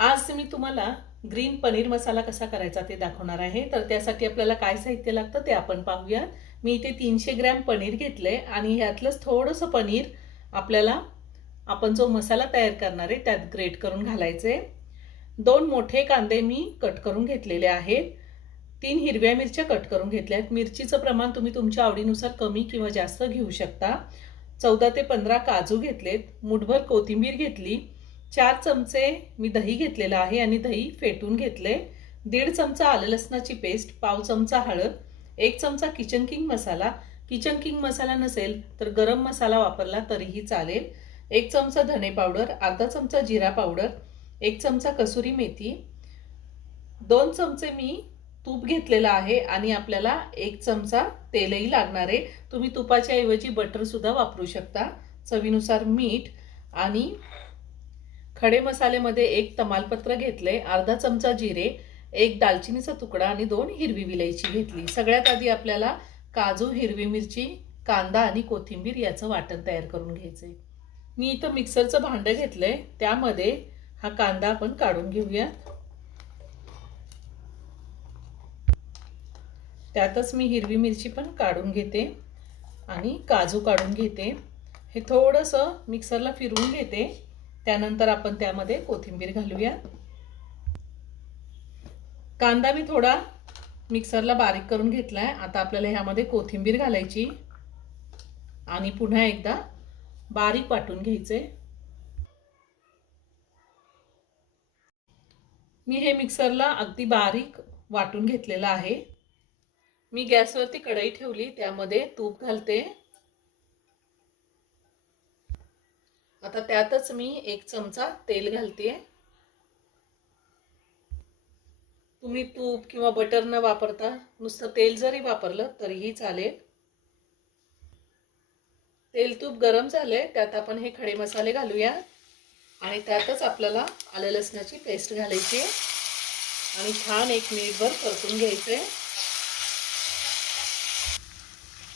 आज मी तुम्हाला ग्रीन पनीर मसाला कसा करायचा ते दाखवणार आहे. तर त्यासाठी आपल्याला काय साहित्य लागतं ते आपण पाहूयात मी इथे तीनशे ग्रॅम पनीर घेतले आणि ह्यातलंच थोडंसं पनीर आपल्याला आपण जो मसाला तयार करणार आहे त्यात ग्रेट करून घालायचे दोन मोठे कांदे मी कट करून घेतलेले आहेत. तीन हिरव्या मिरच्या कट करून घेतल्या आहेत. मिरचीचं प्रमाण तुम्ही तुमच्या आवडीनुसार कमी किंवा जास्त घेऊ शकता. चौदा ते पंधरा काजू घेतलेत. मुठभर कोथिंबीर घेतली. चार चमचे मी दही घेतलेलं आहे आणि दही फेटून घेतले दीड चमचा आलं लसणाची पेस्ट पाव चमचा हळद एक चमचा kitchen king masala. Kitchen king masala नसेल तर गरम मसाला वापरला तरीही चालेल. एक चमचा धने पावडर अर्धा चमचा जिरा पावडर एक चमचा कसुरी मेथी. दोन चमचे मी तूप घेतलेलं आहे आणि आपल्याला एक चमचा तेलही लागणार आहे. तुम्ही तुपाच्या ऐवजी बटरसुद्धा वापरू शकता. चवीनुसार मीठ आणि खडे मसाल्यामध्ये एक तमालपत्र घेतले अर्धा चमचा जिरे एक दालचिनीचा तुकडा आणि दोन हिरवी विलायची घेतली. सगळ्यात आधी आपल्याला काजू हिरवी मिरची कांदा आणि कोथिंबीर याचं वाटण तयार करून घ्यायचं आहे मी इथं मिक्सरचं भांडं घेतलं आहे त्यामध्ये हा कांदा आपण काढून घेऊया. त्यातच मी हिरवी मिरची पण काढून घेते आणि काजू काढून घेते. हे थोडंसं मिक्सरला फिरवून घेते. त्यानंतर आपण त्यामध्ये कोथिंबीर घालूया. कांदा मी थोडा मिक्सरला बारीक करून घेतलाय. आता आपल्याला ह्यामध्ये कोथिंबीर घालायची. आणि पुन्हा एकदा बारीक वाटून घ्यायचे. मी हे मिक्सरला अगदी बारीक वाटून घेतलेलं आहे. मी गॅसवरती कढई ठेवली त्यामध्ये तूप घालते. आता त्यातच मी एक चमचा तेल घालते तुम्ही तूप किंवा बटर न वापरता नुसतं तेल जरी वापरलं तरीही चालेल. तेल तूप गरम झाले त्यात आपण हे खडे मसाले घालूया. आणि त्यातच आपल्याला आलं लसणाची पेस्ट घालायची आणि छान एक मिनिटभर परतून घ्यायचे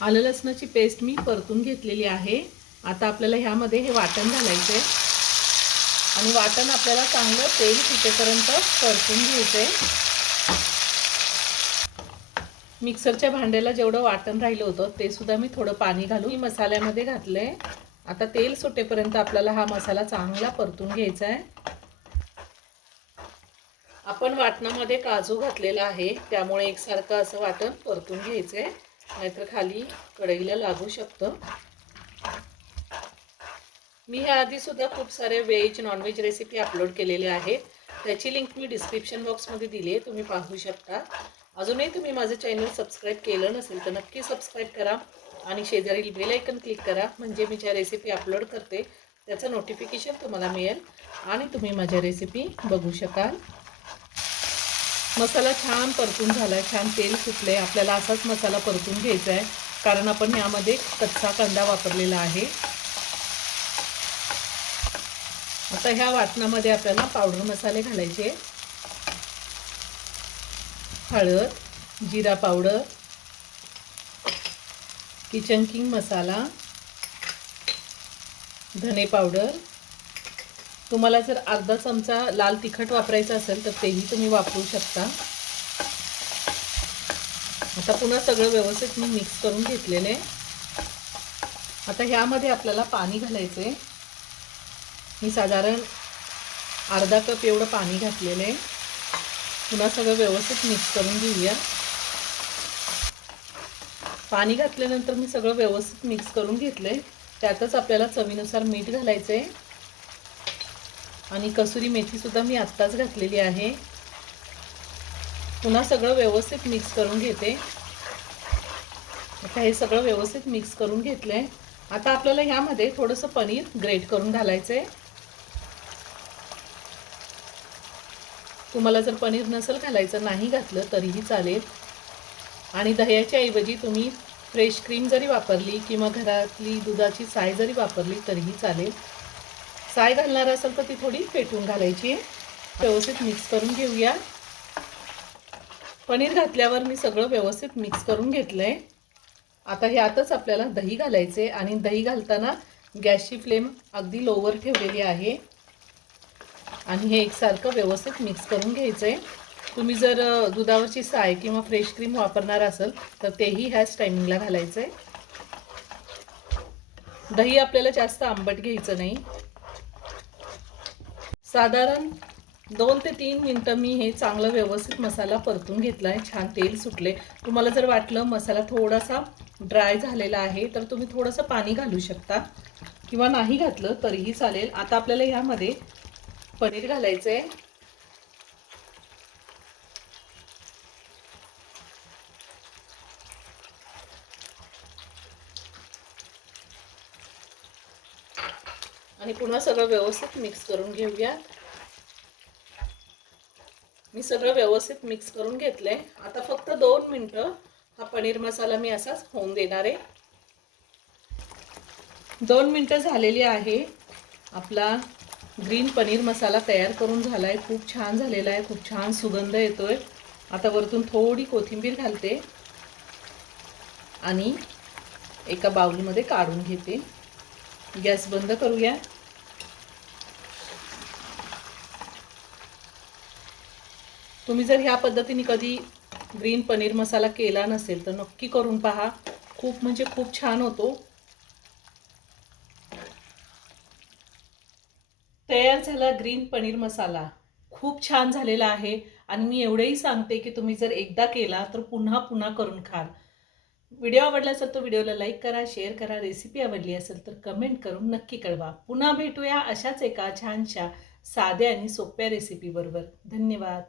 आलं लसणाची पेस्ट मी परतून घेतलेली आहे. आता आपल्याला ह्यामध्ये हे वाटण घालायचं आहे आणि वाटण आपल्याला चांगलं तेल सुटेपर्यंत परतून घ्यायचंय. मिक्सरच्या भांड्याला जेवढं वाटण राहिलं होतं ते सुद्धा मी थोडं पाणी घालून मी मसाल्यामध्ये आहे आता तेल सुटेपर्यंत आपल्याला हा मसाला चांगला परतून घ्यायचा आहे आपण वाटणामध्ये काजू घातलेला आहे त्यामुळे एकसारखं असं वाटण परतून घ्यायचं आहे नाहीतर खाली कढईला लागू शकतं. मी ह्या आधीसुद्धा खूप सारे व्हेज नॉनव्हेज रेसिपी अपलोड केलेले आहेत. त्याची लिंक मी डिस्क्रिप्शन बॉक्समध्ये दिली आहे तुम्ही पाहू शकता. अजूनही तुम्ही माझं चॅनल सबस्क्राईब केलं नसेल तर नक्की सबस्क्राईब करा आणि शेजारील बेल ऐकन क्लिक करा म्हणजे मी ज्या रेसिपी अपलोड करते त्याचं नोटिफिकेशन तुम्हाला मिळेल आणि तुम्ही माझ्या रेसिपी बघू शकाल. मसाला छान परतून झाला आहे छान तेल सुटले आपल्याला असाच मसाला परतून घ्यायचा आहे कारण आपण यामध्ये कच्चा कांदा वापरलेला आहे. आता ह्या वाटणामध्ये आपल्याला पावडर मसाले घालायचे. हळद जिरा पावडर किचन किंग मसाला धने पावडर तुम्हाला जर अर्धा चमचा लाल तिखट वापरायचं असेल तर तेही तुम्ही वापरू शकता. आता पुन्हा सगळं व्यवस्थित मी मिक्स करून घेतलेले आता ह्यामध्ये आपल्याला पाणी घालायचं आहे मी साधारण अर्धा कप एवढं पाणी घातलेलं आहे. पुन्हा सगळं व्यवस्थित मिक्स करून घेऊया. पाणी घातल्यानंतर मी सगळं व्यवस्थित मिक्स करून घेतलं आहे त्यातच आपल्याला चवीनुसार मीठ घालायचं आहे आणि कसुरी मेथीसुद्धा मी आत्ताच घातलेली आहे. पुन्हा सगळं व्यवस्थित मिक्स करून घेते. आता हे सगळं व्यवस्थित मिक्स करून घेतलं आहे आता आपल्याला ह्यामध्ये थोडंसं पनीर ग्रेट करून घालायचं आहे तुम्हाला जर पनीर नसेल घालायचं नाही घातलं तरीही चालेल. आणि दह्याच्या ऐवजी तुम्ही फ्रेश क्रीम जरी वापरली किंवा घरातली दुधाची साय जरी वापरली तरीही चालेल. साय घालणार असेल तर ती थोडी फेटून घालायची आहे. व्यवस्थित मिक्स करून घेऊया. पनीर घातल्यावर मी सगळं व्यवस्थित मिक्स करून घेतलं आहे आता ह्यातच आपल्याला दही घालायचे आणि दही घालताना गॅसची फ्लेम अगदी लोवर ठेवलेली आहे. आणि हे एकसारखं व्यवस्थित मिक्स करून घ्यायचं आहे तुम्ही जर दुधावरची साय किंवा फ्रेश क्रीम वापरणार असाल तर तेही ह्याच टायमिंगला घालायचं आहे दही आपल्याला जास्त आंबट घ्यायचं नाही. साधारण दोन ते तीन मिनटं मी हे चांगलं व्यवस्थित मसाला परतून घेतला आहे छान तेल सुटले. तुम्हाला जर वाटलं मसाला थोडासा ड्राय झालेला आहे तर तुम्ही थोडंसं पाणी घालू शकता. किंवा नाही घातलं तरीही चालेल. आता आपल्याला ह्यामध्ये पनीर घालायचं आहे आणि पुन्हा सगळं व्यवस्थित मिक्स करून घेऊया. मी सगळं व्यवस्थित मिक्स करून घेतलंय. आता फक्त दोन मिनटं हा पनीर मसाला मी असाच होऊन देणार आहे. दोन मिनटं झालेली आहे आपला ग्रीन पनीर मसाला तयार करून झाला आहे खूप छान झालेला आहे. खूप छान सुगंध येतो आहे आता वरतून थोडी कोथिंबीर घालते. आणि एका बाउलीमध्ये काढून घेते. गॅस बंद करूया. तुम्ही जर ह्या पद्धतीने कधी ग्रीन पनीर मसाला केला नसेल तर नक्की करून पहा. खूप म्हणजे खूप छान होतो. तयार झाला ग्रीन पनीर मसाला. खूप छान झालेला आहे आणि मी एवढंही सांगते की तुम्ही जर एकदा केला तर पुन्हा पुन्हा करून खाल. व्हिडिओ आवडला असेल तर व्हिडिओला लाईक करा शेअर करा रेसिपी आवडली असेल तर कमेंट करून नक्की कळवा. पुन्हा भेटूया अशाच एका छानशा साध्या आणि सोप्या रेसिपीबरोबर. धन्यवाद.